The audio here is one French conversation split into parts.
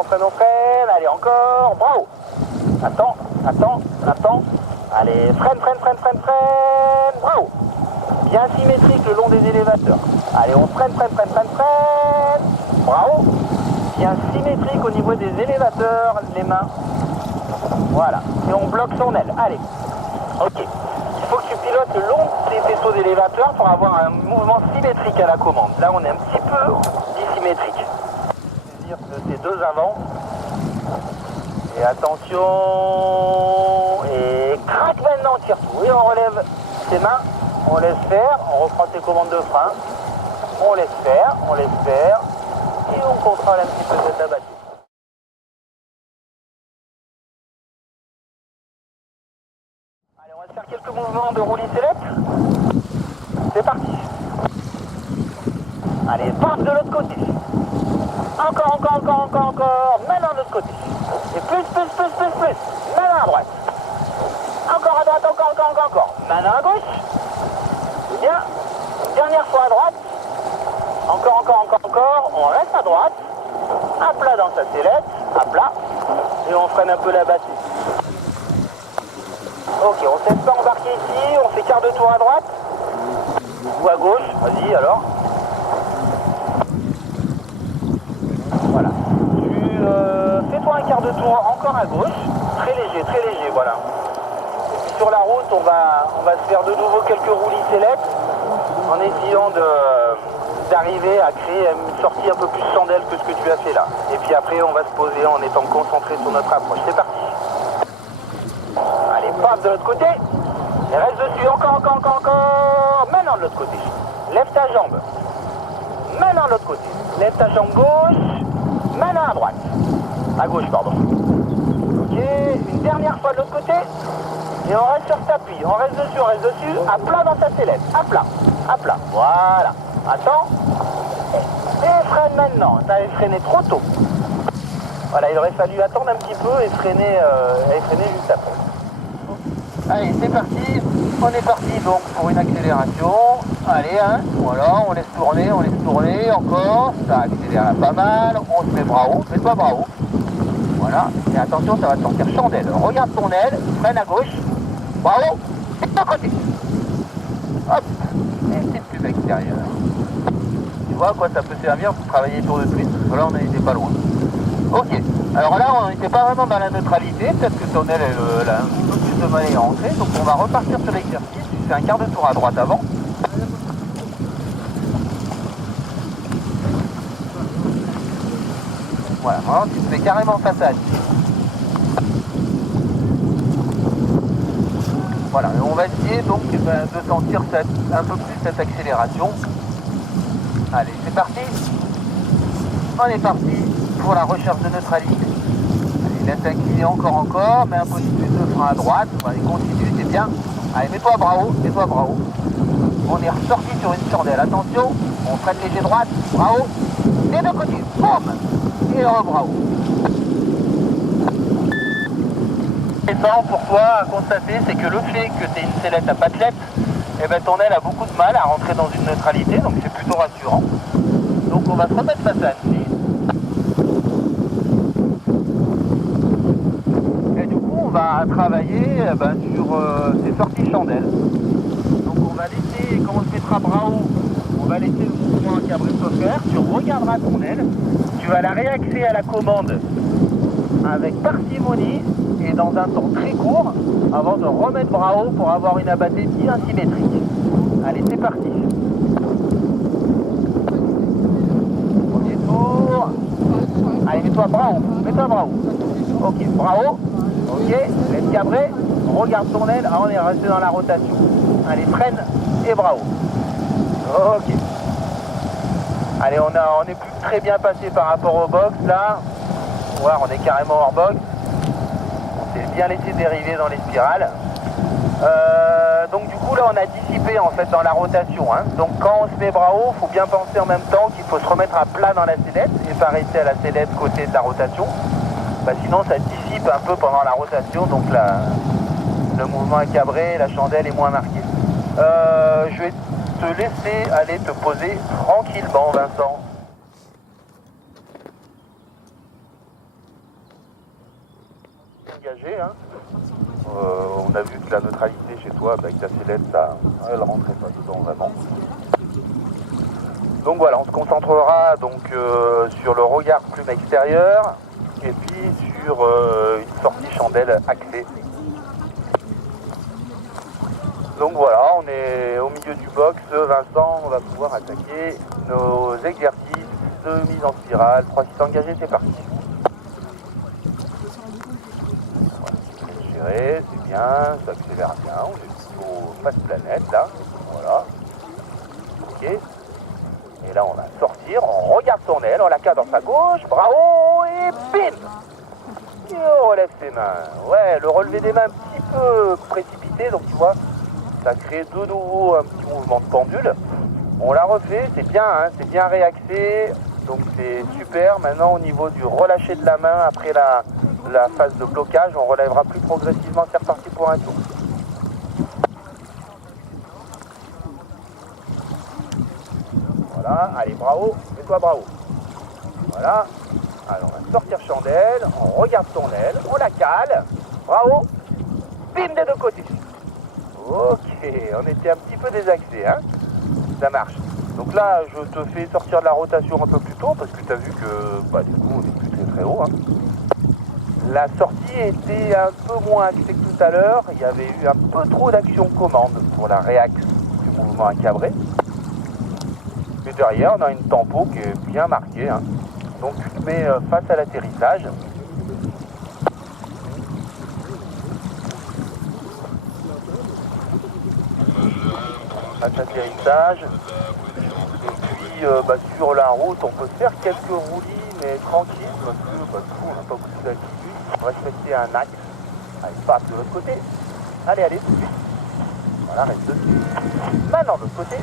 freine. Allez, encore. Bravo. Attends. Allez, freine. Bravo. Bien symétrique le long des élévateurs. Allez, on freine. Bravo. Bien symétrique au niveau des élévateurs, les mains. Voilà. Et on bloque son aile. Allez. Ok. Il faut que tu pilotes le long de tes faisceaux d'élévateurs pour avoir un mouvement symétrique à la commande. Là, on est un petit peu dissymétrique. C'est-à-dire que ces deux avant. Et attention. Et crac maintenant, tire tout. Et on relève ses mains. On laisse faire. On reprend ses commandes de frein. On laisse faire. Et on contrôle un petit peu cette abattue. Allez, on va faire quelques mouvements de roulis select. C'est parti. Allez, passe de l'autre côté. Encore. Maintenant de l'autre côté. Et plus. Maintenant à droite. Encore à droite, encore. Maintenant à gauche. Bien. Dernière fois à droite. Encore. On reste à droite. À plat dans sa sellette. À plat. Et on freine un peu la battue. Ok, on ne se laisse pas embarquer ici. On fait quart de tour à droite. Ou à gauche. Vas-y alors. Voilà. Fais-toi un quart de tour encore à gauche. Très léger, voilà. Et puis sur la route, on va se faire de nouveau quelques roulis select en essayant d'arriver à créer une sortie un peu plus chandelle que ce que tu as fait là. Et puis après, on va se poser en étant concentré sur notre approche. C'est parti. Allez, passe de l'autre côté. Et reste dessus. Encore. Maintenant de l'autre côté. Lève ta jambe. Maintenant de l'autre côté. Lève ta jambe gauche. Maintenant à droite. À gauche, pardon. Ok. Une dernière fois de l'autre côté. Et on reste sur cet appui. On reste dessus. À plat dans sa sellette. À plat. Voilà. Attends. Et freine maintenant. T'avais freiné trop tôt. Voilà, il aurait fallu attendre un petit peu et freiner juste après. Allez, c'est parti. On est parti donc pour une accélération. Allez, voilà, on laisse tourner. Encore. Ça accélère pas mal. On se met bras haut. Mets-toi bras haut. Voilà. Et attention, ça va te sortir chandelle. Regarde ton aile. Freine à gauche. Bras haut. Et de côté. Hop. Et une petite pub extérieure. Tu vois à quoi ça peut servir pour travailler tour de twist. Là, on n'était pas loin. Ok. Alors là, on n'était pas vraiment dans la neutralité. Peut-être que ton aile, elle a un petit peu plus de mal à rentrer. Donc on va repartir sur l'exercice. Tu fais un quart de tour à droite avant. Voilà, vraiment, tu te mets carrément face à elle. Voilà, et on va essayer donc de sentir un peu plus cette accélération. Allez, c'est parti. On est parti pour la recherche de neutralité. Allez, laisse incliner encore, mets un peu plus de frein à droite. Allez, continue, c'est bien. Allez, mets-toi bras haut. On est ressorti sur une chandelle. Attention, on freine léger droite, bras haut. Et de côté, boum. Et bras haut. Et ça, pour toi, à constater, c'est que le fait que tu aies une sellette à patelette, eh ben, ton aile a beaucoup de mal à rentrer dans une neutralité, donc c'est plutôt rassurant. Donc on va se remettre face à Annecy. Et du coup, on va travailler sur ces sorties chandelles. Donc on va laisser, quand on se mettra bras haut, on va laisser le mouvement cabré se faire. Tu regarderas ton aile, tu vas la réaxer à la commande avec parcimonie et dans un temps très court avant de remettre bras haut pour avoir une abattue bien symétrique. Allez, c'est parti. Premier tour. Allez, mets-toi bras haut. Ok, bras haut. Ok, laisse cabrer. Regarde ton aile. Ah, on est resté dans la rotation. Allez, freine et bras haut. Ok. Allez, on est plus très bien passé par rapport au box là. Voir, on est carrément hors box. On s'est bien laissé dériver dans les spirales. Donc du coup là on a dissipé en fait dans la rotation. Donc quand on se met bras haut, il faut bien penser en même temps qu'il faut se remettre à plat dans la sellette et pas rester à la sellette côté de la rotation. Sinon ça dissipe un peu pendant la rotation, donc le mouvement est cabré, la chandelle est moins marquée. Je vais te laisser aller te poser tranquillement, Vincent. On a vu que la neutralité chez toi, avec ta sellette, elle rentrait pas dedans vraiment. Donc voilà, on se concentrera donc sur le regard plume extérieur et puis sur une sortie chandelle à clé. Donc voilà, on est au milieu du box. Vincent, on va pouvoir attaquer nos exercices de mise en spirale. 3-6 engagés, c'est parti. Voilà, c'est géré, c'est bien, ça accélère bien. On est plutôt face planète là. Voilà. Ok. Et là, on va sortir, on regarde son aile, on la cadre dans sa gauche. Bravo et bim! Et on relève ses mains. Ouais, le relevé des mains un petit peu précipité, donc tu vois. Ça crée de nouveau un petit mouvement de pendule. On l'a refait, c'est bien, hein, c'est bien réaxé, donc c'est super. Maintenant au niveau du relâché de la main, après la phase de blocage, on relèvera plus progressivement, c'est reparti pour un tour. Voilà, allez, bravo, mets-toi bravo. Voilà, alors on va sortir chandelle, on regarde son aile, on la cale, bravo, bim des deux côtés. Ok, on était un petit peu désaxé, hein. Ça marche. Donc là, je te fais sortir de la rotation un peu plus tôt parce que tu as vu que du coup, on est plus très haut. Hein. La sortie était un peu moins axée que tout à l'heure. Il y avait eu un peu trop d'action commande pour la réaxe du mouvement incabré. Et derrière, on a une tempo qui est bien marquée. Hein. Donc tu te mets face à l'atterrissage. Face à l'atterrissage. Et puis sur la route, on peut faire quelques roulis, mais tranquille, parce que du coup, on n'a pas beaucoup d'altitude. On va respecter un axe. Allez, passe de l'autre côté. Allez, allez, tout de suite. Voilà, reste dessus. Maintenant, de l'autre côté.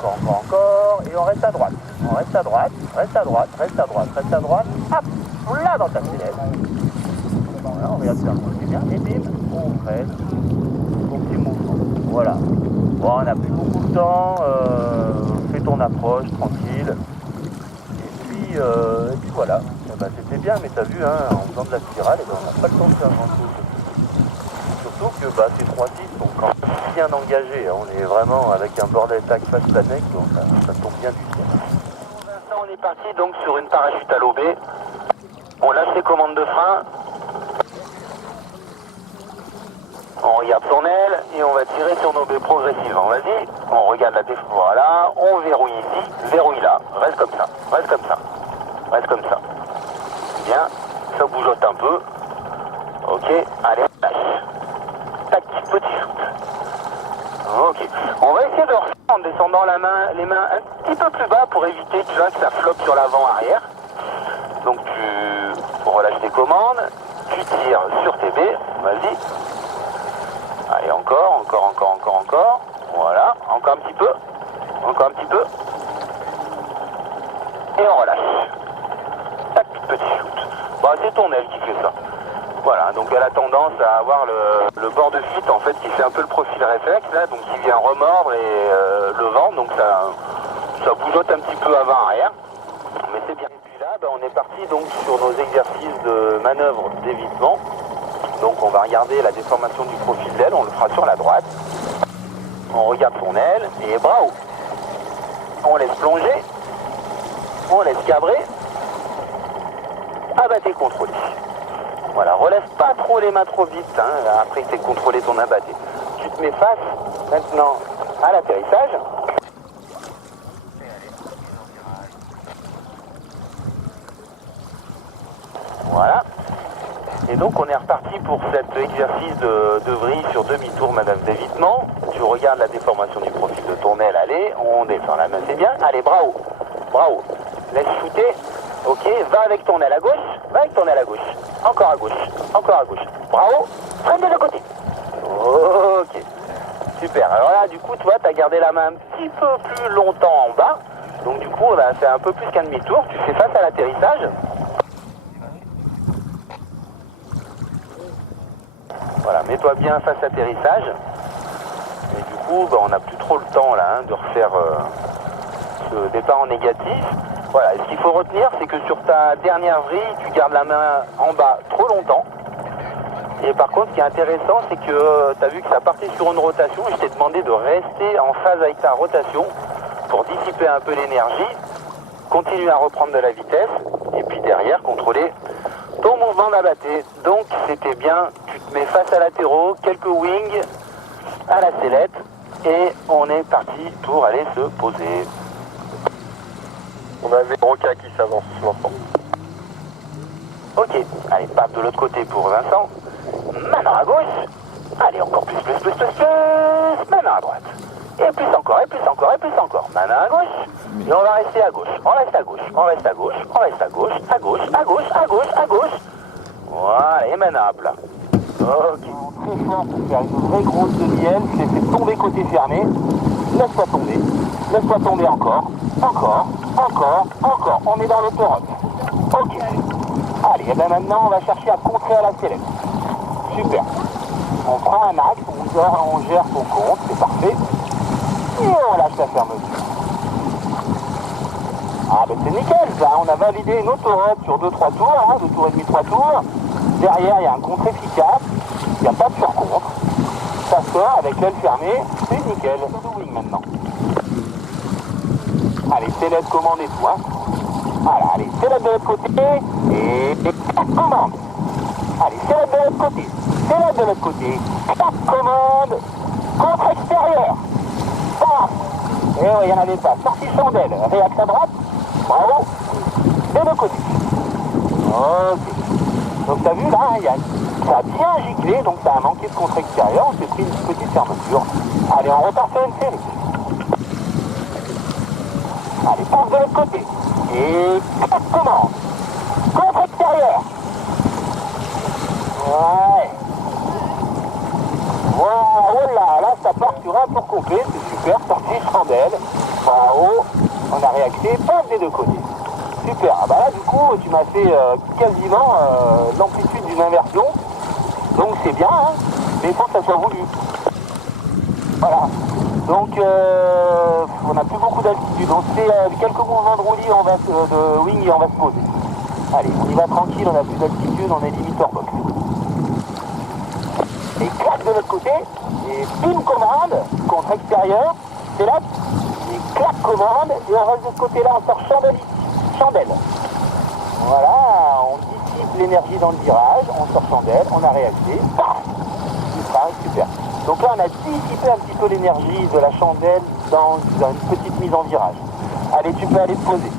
Encore. Et on reste à droite. On reste à droite, reste à droite, reste à droite, reste à droite. Hop, là dans ta sellette. Voilà, on regarde ça, c'est bien. Et bim, on freine. Bon petit mouvement. Voilà. Bon, on n'a plus beaucoup de temps. Fais ton approche, tranquille. Et puis voilà. C'était bien, mais t'as vu, hein, en faisant de la spirale, on n'a pas le temps de faire grand chose. Surtout que c'est 3-6, donc quand même bien engagé. On est vraiment avec un bord d'attaque face planète, donc ça tombe bien du ciel. Pour l'instant, on est parti donc sur une parachute à l'OB. On lâche les commandes de frein. On regarde son aile et on va tirer sur nos baies progressivement. Vas-y, on regarde la défense. Voilà, on verrouille ici, verrouille là. Reste comme ça, reste comme ça, reste comme ça. Bien, ça bougeote un peu. Ok, allez, lâche. Tac, petit shoot. Ok, on va essayer de refaire en descendant les mains un petit peu plus bas pour éviter, tu vois, que ça flotte sur l'avant-arrière. Donc tu relâches tes commandes, tu tires sur tes baies, vas-y. Allez, encore. Voilà, encore un petit peu. Et on relâche. Tac, petit shoot. C'est ton aile qui fait ça. Voilà, donc elle a tendance à avoir le bord de fuite en fait qui fait un peu le profil réflexe là, donc qui vient remordre et le vent, donc ça bougeote un petit peu avant-arrière. Mais c'est bien. Et puis là, on est parti donc sur nos exercices de manœuvre d'évitement. Donc on va regarder la déformation du profil d'aile, on le fera sur la droite. On regarde son aile et bravo. On laisse plonger, on laisse cabrer. Abatté contrôlé. Voilà, relève pas trop les mains trop vite, hein, après que tu aies contrôlé ton abatté. Tu te mets face maintenant à l'atterrissage. Voilà. Et donc on est reparti pour cet exercice de vrille sur demi-tour manœuvre d'évitement. Tu regardes la déformation du profil de ton aile, allez, on descend la main, c'est bien. Allez, bravo, bravo. Laisse shooter, ok, va avec ton aile à gauche, encore à gauche. Bravo, freine de l'autre côté. Ok, super. Alors là, du coup, toi, tu as gardé la main un petit peu plus longtemps en bas. Donc du coup, on a fait un peu plus qu'un demi-tour. Tu fais face à l'atterrissage. Voilà, mets-toi bien face à l'atterrissage. Et du coup, on n'a plus trop le temps là de refaire ce départ en négatif. Voilà, et ce qu'il faut retenir, c'est que sur ta dernière vrille, tu gardes la main en bas trop longtemps. Et par contre, ce qui est intéressant, c'est que tu as vu que ça partait sur une rotation et je t'ai demandé de rester en phase avec ta rotation pour dissiper un peu l'énergie, continuer à reprendre de la vitesse et puis derrière contrôler ton mouvement d'abatté. Donc c'était bien, tu te mets face à latéraux, quelques wings à la sellette et on est parti pour aller se poser. On avait Roca qui s'avance maintenant. Ok, allez, passe de l'autre côté pour Vincent. Maintenant à gauche. Allez, encore plus. Maintenant à droite. Et plus encore, et plus encore, et plus encore. Maintenant à gauche. Et on va rester à gauche. On reste à gauche. On reste à gauche. On reste à gauche. À gauche, à gauche, à gauche, à gauche. Voilà, et maintenant à plat. Ok. Très fort pour faire une vraie grosse demi-aile. Je l'ai fait tomber côté fermé. Laisse-toi tomber. Laisse-toi tomber encore. Encore. Encore. Encore. On est dans l'autoroute. Ok. Allez, et bien maintenant on va chercher à contrer à la sellette. Super. On prend un axe, on gère son compte, c'est parfait. Et on lâche la fermeture. Ah ben c'est nickel ça, on a validé une autoroute sur 2-3 tours, hein, 2 tours et demi, 3 tours. Derrière il y a un contre efficace, il n'y a pas de surcontre. Ça sort avec l'aile fermée, c'est nickel. C'est le wing maintenant. Allez, sellette commande et tout, hein. Voilà, allez, sellette de l'autre côté et commande. Allez, sellette de l'autre côté, sellette de l'autre côté, commande, contre extérieur. Bam. Et ouais, il n'y en avait pas. Sortie chandelle, réaxe à droite, bravo, des deux côtés. Ok. Donc t'as vu là, ça a bien giclé, donc ça a manqué de contre extérieur, on s'est pris une petite fermeture. Allez, on repart faire une série. Allez, passe de l'autre côté. Et commande. Contre extérieur. Ouais. Voilà, oh là, ça part sur un tour complet, c'est super, sortie chandelle. Bravo. On a réacté, passe des deux côtés. Super. Ah bah là, du coup, tu m'as fait quasiment l'amplitude d'une inversion. Donc c'est bien, hein, mais il faut que ça soit voulu. Voilà. Donc on n'a plus beaucoup d'altitude. On fait quelques mouvements de roulis, de wing et on va se poser. Allez, on y va tranquille, on n'a plus d'altitude, on est limite hors box. Et claque de l'autre côté, et pim commande, contre extérieur, c'est là, et claque commande, et on reste de ce côté-là, on sort chandelle. Voilà, on dissipe l'énergie dans le virage, on sort chandelle, on a réacté, paf, super. Donc là, on a dissipé un petit peu l'énergie de la chandelle dans une petite mise en virage. Allez, tu peux aller te poser.